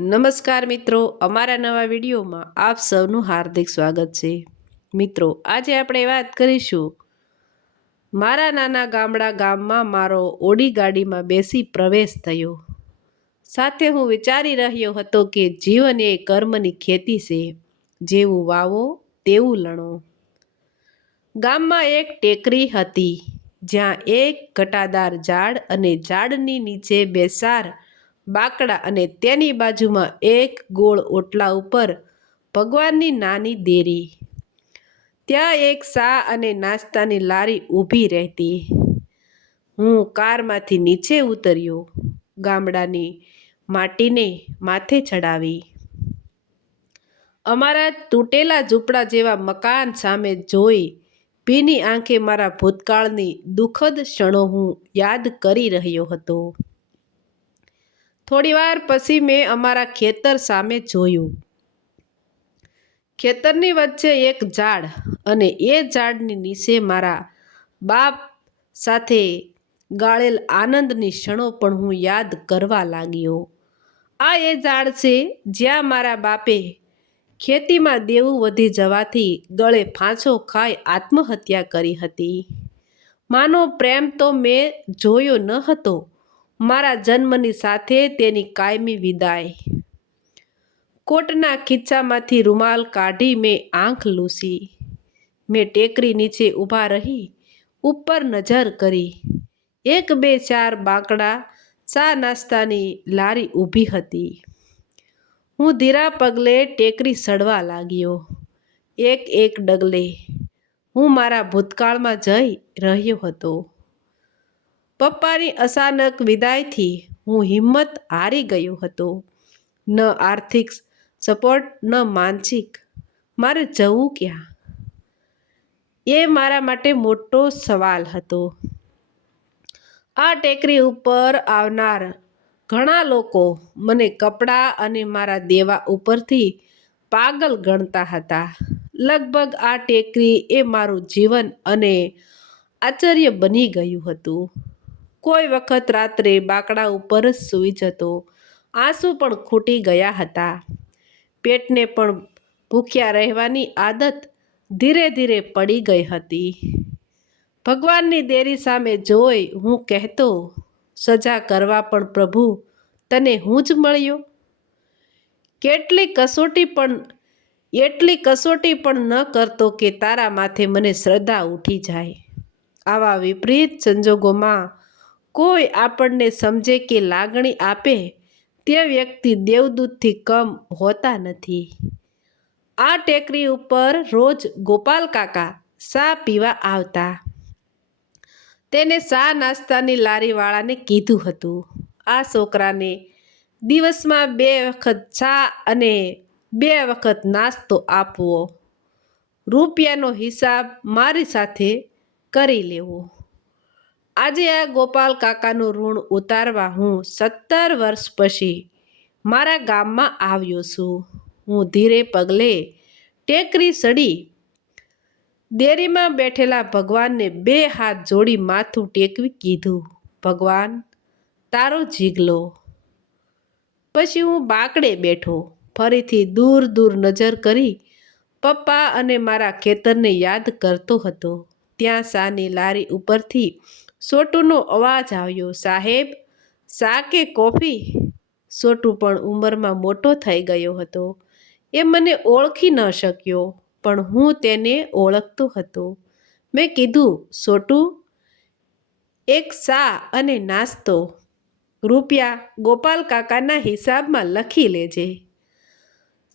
નમસ્કાર મિત્રો, અમારા નવા વિડીયોમાં આપ સૌનું હાર્દિક સ્વાગત છે. મિત્રો, આજે આપણે વાત કરીશું, મારા નાના ગામડા ગામમાં મારો ઓડી ગાડીમાં બેસી પ્રવેશ થયો. સાથે હું વિચારી રહ્યો હતો કે જીવન એ કર્મની ખેતી છે, જેવું વાવો તેવું લણો. ગામમાં એક ટેકરી હતી, જ્યાં એક ઘટાદાર ઝાડ અને ઝાડની નીચે બેસાર બાકડા અને તેની બાજુમાં એક ગોળ ઓટલા ઉપર ભગવાનની નાની દેરી. ત્યાં એક સા અને નાસ્તાની લારી ઊભી રહેતી. હું કારમાંથી નીચે ઉતર્યો, ગામડાની માટીને માથે ચડાવી. અમારા તૂટેલા ઝૂંપડા જેવા મકાન સામે જોઈ ભીની આંખે મારા ભૂતકાળની દુઃખદ ક્ષણો હું યાદ કરી રહ્યો હતો. થોડીવાર પછી મેં અમારા ખેતર સામે જોયું. ખેતરની વચ્ચે એક ઝાડ અને એ ઝાડની નીચે મારા બાપ સાથે ગાળેલ આનંદની ક્ષણો પણ હું યાદ કરવા લાગ્યો. આ એ ઝાડ છે જ્યાં મારા બાપે ખેતીમાં દેવું વધી જવાથી ગળે ફાંસો ખાઈ આત્મહત્યા કરી હતી. માનો પ્રેમ તો મેં જોયો ન હતો મારા જન્મની સાથે તેની કાયમી વિદાય. કોટના ખીચ્ચામાંથી રૂમાલ કાઢી મેં આંખ લૂસી. મેં ટેકરી નીચે ઊભા રહી, ઉપર નજર કરી. એક બે ચાર બાંકડા ચા નાસ્તાની લારી ઊભી હતી. હું ધીરા પગલે ટેકરી સડવા લાગ્યો. એક એક ડગલે હું મારા ભૂતકાળમાં જઈ રહ્યો હતો. પપ્પાની અચાનક વિદાયથી હું હિંમત હારી ગયો હતો. ન આર્થિક સપોર્ટ, ન માનસિક. મારે જવું ક્યાં? એ મારા માટે મોટો સવાલ હતો. આ ટેકરી ઉપર આવનાર ઘણા લોકો મને કપડાં અને મારા દેવા ઉપરથી પાગલ ગણતા હતા. લગભગ આ ટેકરી એ મારું જીવન અને આશ્ચર્ય બની ગયું હતું. કોઈ વખત રાત્રે બાકડા ઉપર જ સૂઈ જતો. આંસુ પણ ખૂટી ગયા હતા. પેટને પણ ભૂખ્યા રહેવાની આદત ધીરે ધીરે પડી ગઈ હતી. ભગવાનની દેરી સામે જોઈ હું કહેતો, સજા કરવા પણ પ્રભુ, તને હું જ મળ્યો? કેટલી કસોટી પણ, એટલી કસોટી પણ ન કરતો કે તારા માથે મને શ્રદ્ધા ઉઠી જાય. આવા વિપરીત સંજોગોમાં કોઈ આપણને સમજે કે લાગણી આપે, તે વ્યક્તિ દેવદૂતથી કમ હોતા નથી. આ ટેકરી ઉપર રોજ ગોપાલ કાકા સા પીવા આવતા. તેને સા નાસ્તાની લારીવાળાને કીધું હતું. આ છોકરાને દિવસમાં બે વખત ચા અને બે વખત નાસ્તો આપવો. રૂપિયાનો હિસાબ મારી સાથે કરી લેવો. આજે આ ગોપાલ કાકાનું ઋણ ઉતારવા હું સત્તર વર્ષ પછી મારા ગામમાં આવ્યો છું. હું ધીરે પગલે ટેકરી સડી દેરીમાં બેઠેલા ભગવાનને બે હાથ જોડી માથું ટેકવી કીધું, ભગવાન, તારો જીગલો. પછી હું બાકડે બેઠો, ફરીથી દૂર દૂર નજર કરી પપ્પા અને મારા ખેતરને યાદ કરતો હતો. ત્યાં શાની લારી ઉપરથી સોટુનો અવાજ આવ્યો, સાહેબ શા કે કોફી? સોટુ પણ ઉંમરમાં મોટો થઈ ગયો હતો. એ મને ઓળખી ન શક્યો, પણ હું તેને ઓળખતો હતો. મેં કીધું, સોટુ, એક સા અને નાસ્તો. રૂપિયા ગોપાલ કાકાના હિસાબમાં લખી લેજે.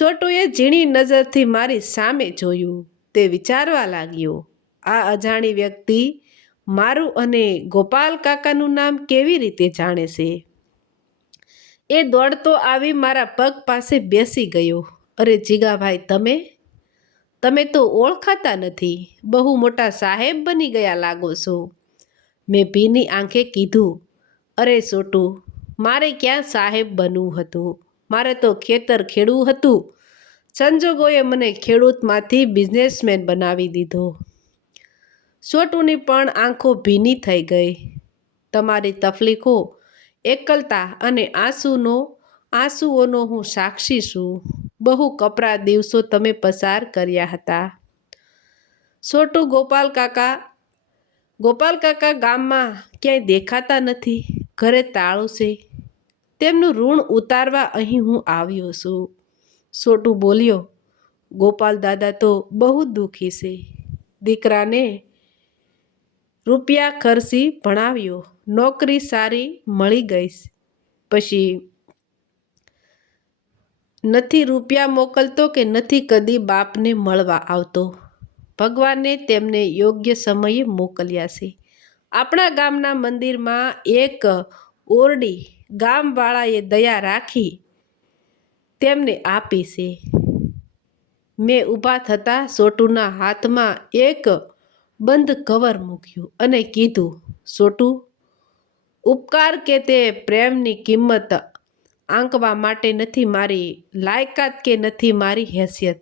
છોટુએ ઝીણી નજરથી મારી સામે જોયું. તે વિચારવા લાગ્યો, આ અજાણી વ્યક્તિ મારું અને ગોપાલ કાકાનું નામ કેવી રીતે જાણે છે? એ દોડતો આવી મારા પગ પાસે બેસી ગયો. અરે જીગાભાઈ, તમે? તમે તો ઓળખાતા નથી. બહુ મોટા સાહેબ બની ગયા લાગો છો. મેં ભીની આંખે કીધું, અરે સોટુ, મારે ક્યાં સાહેબ બનવું હતું? મારે તો ખેતર ખેડવું હતું. સંજોગોએ મને ખેડૂતમાંથી બિઝનેસમેન બનાવી દીધો. સોટુની પણ આંખો ભીની થઈ ગઈ. તમારી તકલીફો એકલતા અને આંસુનો, આંસુઓનો હું સાક્ષી છું. બહુ કપરા દિવસો તમે પસાર કર્યા હતા. સોટુ ગોપાલ કાકા ગોપાલ કાકા ગામમાં ક્યાંય દેખાતા નથી, ઘરે તાળું છે. તેમનું ઋણ ઉતારવા અહીં હું આવ્યો છું. છોટું બોલ્યો, ગોપાલ દાદા તો બહુ દુઃખી છે. દીકરાને રૂપિયા ખર્ચી ભણાવ્યો. નોકરી સારી મળી ગઈ પછી નથી રૂપિયા મોકલતો કે નથી કદી બાપને મળવા આવતો. ભગવાને તેમને યોગ્ય સમયે મોકલ્યા છે. આપણા ગામના મંદિરમાં એક ઓરડી ગામવાળાએ દયા રાખી તેમને આપી છે. મેં ઊભા થતાં સોટુના હાથમાં એક બંધ કવર મૂક્યું અને કીધું, સોટું, ઉપકાર કે તે પ્રેમની કિંમત આંકવા માટે નથી મારી, લાયકાત કે નથી મારી હેસિયત,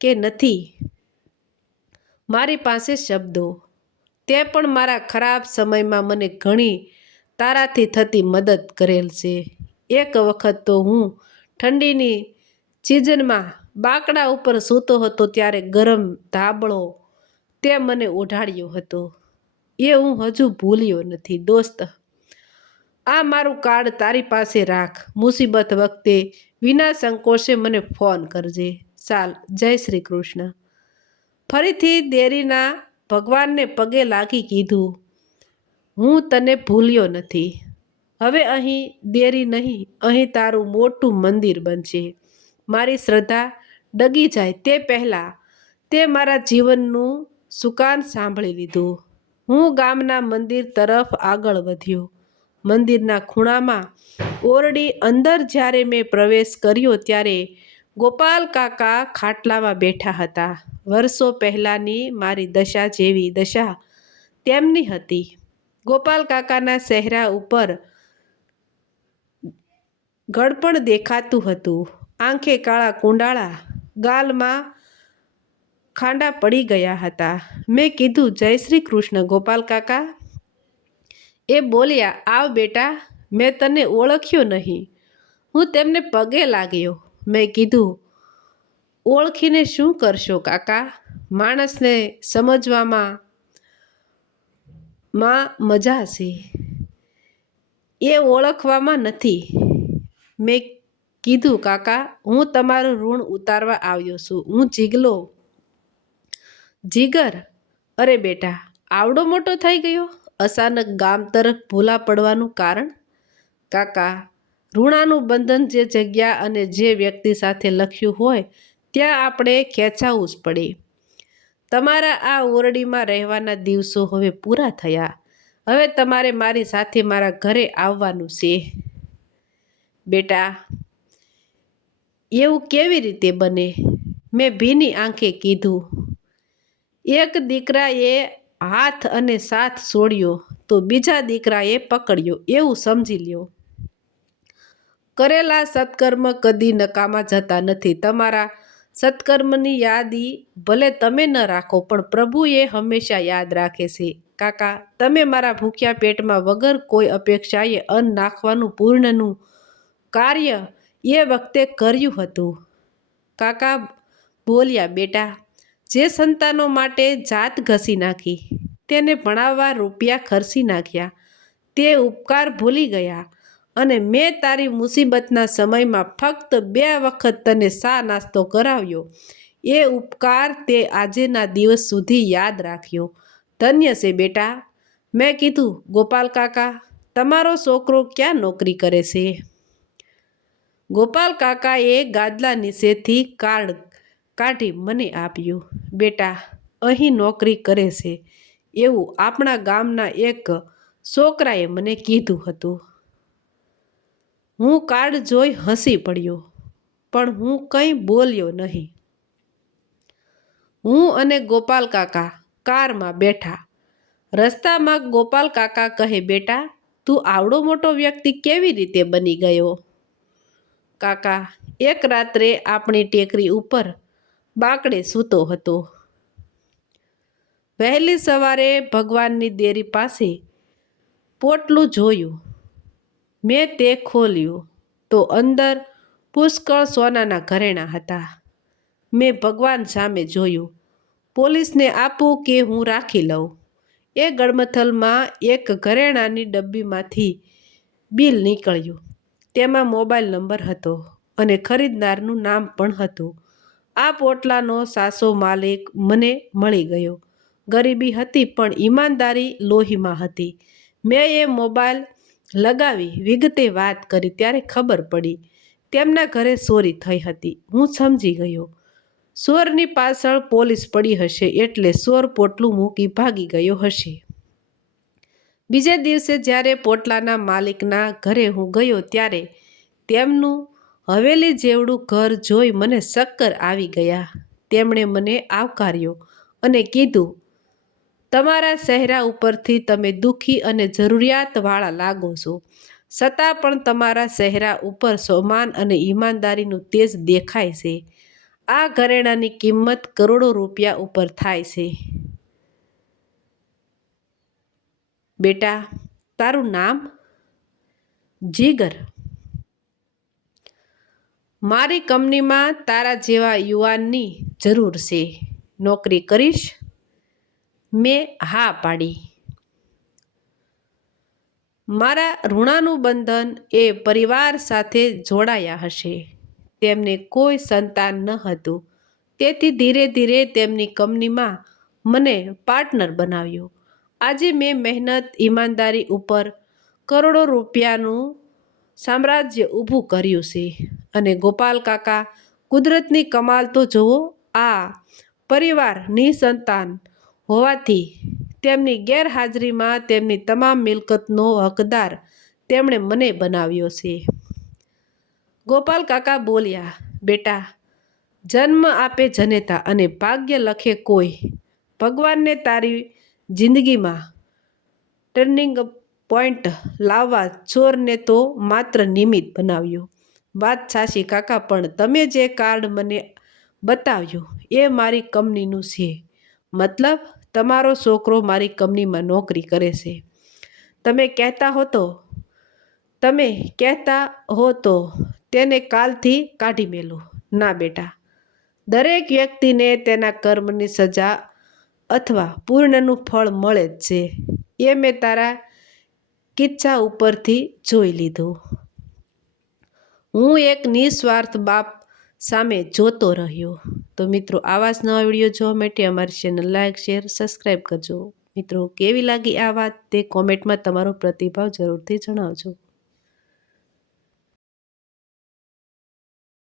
કે નથી મારી પાસે શબ્દો, તે પણ મારા ખરાબ સમયમાં મને ઘણી તારાથી થતી મદદ કરેલ છે. એક વખત તો હું ઠંડીની સિઝનમાં બાકડા ઉપર સૂતો હતો ત્યારે ગરમ ધાબળો તે મને ઓઢાડ્યો હતો. એ હું હજુ ભૂલ્યો નથી, દોસ્ત. આ મારું કાર્ડ તારી પાસે રાખ. મુસીબત વખતે વિના સંકોચે મને ફોન કરજે. ચાલ, જય શ્રી કૃષ્ણ. ફરીથી દેરીના ભગવાનને પગે લાગી કીધું, હું તને ભૂલ્યો નથી. હવે અહીં દેરી નહીં, અહીં તારું મોટું મંદિર બનશે. મારી શ્રદ્ધા ડગી જાય તે પહેલાં. તે મારા જીવનનું સુકાન સાંભળી લીધું. હું ગામના મંદિર તરફ આગળ વધ્યો. મંદિરના ખૂણામાં ઓરડી અંદર જ્યારે મેં પ્રવેશ કર્યો ત્યારે ગોપાલ કાકા ખાટલામાં બેઠા હતા. વર્ષો પહેલાંની મારી દશા જેવી દશા તેમની હતી. ગોપાલ કાકાના ચહેરા ઉપર ગળપણ દેખાતું હતું. આંખે કાળા કુંડાળા, ગાલમાં ખાંડા પડી ગયા હતા. મેં કીધું, જય શ્રી કૃષ્ણ, ગોપાલ કાકા. એ બોલ્યા, આવ બેટા, મેં તને ઓળખ્યો નહીં. હું તેમને પગે લાગ્યો. મેં કીધું, ઓળખીને શું કરશો કાકા? માણસને સમજવામાં માં મજા છે એ ઓળખવામાં નથી. મેં કીધું, કાકા, હું તમારું ઋણ ઉતારવા આવ્યો છું. હું જીગલો જીગર? અરે બેટા, આવડો મોટો થઈ ગયો. અચાનક ગામ તરફ ભૂલા પડવાનું કારણ? કાકા, ઋણાનું બંધન જે જગ્યા અને જે વ્યક્તિ સાથે લખ્યું હોય, ત્યાં આપણે ખેંચાવવું જ પડે. તમારા આ ઓરડીમાં રહેવાના દિવસો હવે પૂરા થયા. હવે તમારે મારી સાથે મારા ઘરે આવવાનું છે. બેટા, એવું કેવી રીતે બને? મેં ભીની આંખે કીધું. એક દીકરાએ હાથ અને સાથ છોડ્યો તો બીજા દીકરાએ પકડ્યો. એવું સમજી લ્યો. કરેલા સત્કર્મ કદી નકામા જતા નથી. તમારા સત્કર્મની યાદી ભલે તમે ન રાખો, પણ પ્રભુએ હંમેશા યાદ રાખે છે. કાકા, તમે મારા ભૂખ્યા પેટમાં વગર કોઈ અપેક્ષાએ અન્ન નાખવાનું પૂર્ણનું કાર્ય એ વખતે કર્યું હતું. કાકા બોલ્યા, બેટા જે સંતાનો માટે જાત ઘસી નાખી, તેને ભણાવવા રૂપિયા ખર્ચી નાખ્યા. તે ઉપકાર ભૂલી ગયા અને મેં તારી મુસીબતના સમયમાં ફક્ત બે વખત તને સા નાસ્તો કરાવ્યો. એ ઉપકાર તે આજેના દિવસ સુધી યાદ રાખ્યો. ધન્ય છે બેટા. મેં કીધું, ગોપાલ કાકા, તમારો છોકરો ક્યાં નોકરી કરે છે? ગોપાલ કાકાએ ગાદલા નીચેથી કાર્ડ કાઢી મને આપ્યું. બેટા, અહીં નોકરી કરે છે. એવું આપણા ગામના એક છોકરાએ મને કીધું હતું. હું કાર્ડ જોઈ હસી પડ્યો, પણ હું કંઈ બોલ્યો નહીં. હું અને ગોપાલ કાકા કારમાં બેઠા. રસ્તામાં ગોપાલ કાકા કહે, બેટા, તું આવડો મોટો વ્યક્તિ કેવી રીતે બની ગયો? કાકા, એક રાત્રે આપણી ટેકરી ઉપર બાકડે સૂતો હતો. વહેલી સવારે ભગવાનની દેરી પાસે પોટલું જોયું. મેં તે ખોલ્યું તો અંદર પુષ્કળ સોનાના ઘરેણાં હતા. મેં ભગવાન સામે જોયું. પોલીસને આપું કે હું રાખી લઉં. એ ગળમથલમાં એક ઘરેણાંની ડબ્બીમાંથી બિલ નીકળ્યું. તેમાં મોબાઈલ નંબર હતો અને ખરીદનારનું નામ પણ હતું. આ પોટલાનો સાસો માલિક મને મળી ગયો. ગરીબી હતી પણ ઈમાનદારી લોહીમાં હતી. મેં એ મોબાઈલ લગાવી વિગતે વાત કરી ત્યારે ખબર પડી. તેમના ઘરે ચોરી થઈ હતી. હું સમજી ગયો. સ્વરની પાછળ પોલીસ પડી હશે એટલે સોર પોટલું મૂકી ભાગી ગયો હશે. બીજે દિવસે જ્યારે પોટલાના માલિકના ઘરે હું ગયો ત્યારે તેમનું હવેલી જેવડું ઘર જોઈ મને શક્કર આવી ગયા. તેમણે મને આવકાર્યો અને કીધું, તમારા ચહેરા ઉપરથી તમે દુઃખી અને જરૂરિયાતવાળા લાગો છો. છતાં પણ તમારા ચહેરા ઉપર સોમાન અને ઈમાનદારીનું તેજ દેખાય છે. આ ઘરેણાંની કિંમત કરોડો રૂપિયા ઉપર થાય છે. બેટા, તારું નામ? જીગર. મારી કંપનીમાં તારા જેવા યુવાનની જરૂર છે. નોકરી કરીશ. મેં હા પાડી. મારા ઋણાનું બંધન એ પરિવાર સાથે જોડાયા હશે. તેમને કોઈ સંતાન ન હતું. તેથી ધીરે ધીરે તેમની કંપનીમાં મને પાર્ટનર બનાવ્યો. આજે મેં મહેનત, ઈમાનદારી ઉપર કરોડો રૂપિયાનું સામ્રાજ્ય ઊભું કર્યું છે. અને ગોપાલ કાકા કુદરતની કમાલ તો જુઓ, આ પરિવાર નિસંતાન હોવાથી તેમની ગેરહાજરીમાં તેમની તમામ મિલકતનો હકદાર તેમણે મને બનાવ્યો છે. ગોપાલ કાકા બોલ્યા, બેટા, જન્મ આપે જનેતા અને ભાગ્ય લખે કોઈ. ભગવાનને તારી જિંદગીમાં ટર્નિંગ પોઈન્ટ લાવવા ચોરને તો માત્ર નિમિત્ત બનાવ્યો. વાત સાચી, કાકા, પણ તમે જે કાર્ડ મને બતાવ્યું એ મારી કંપનીનું છે. મતલબ, તમારો છોકરો મારી કંપનીમાં નોકરી કરે છે. તમે કહેતા હો તો તમે કહેતા હો તો તેને કાલથી કાઢી મેલું. ના, બેટા. દરેક વ્યક્તિને તેના કર્મની સજા અથવા પૂર્ણનું ફળ મળે જ છે. એ મેં તારા કિચ્છા ઉપરથી જોઈ લીધું. હું એક નિસ્વાર્થ બાપ સામે જોતો રહ્યો. તો મિત્રો, આવા જ નવા વીડિયો જોવા માટે અમારી ચેનલ લાઈક શેર સબસ્ક્રાઈબ કરજો. મિત્રો, કેવી લાગી આ વાત તે કોમેન્ટમાં તમારો પ્રતિભાવ જરૂરથી જણાવજો.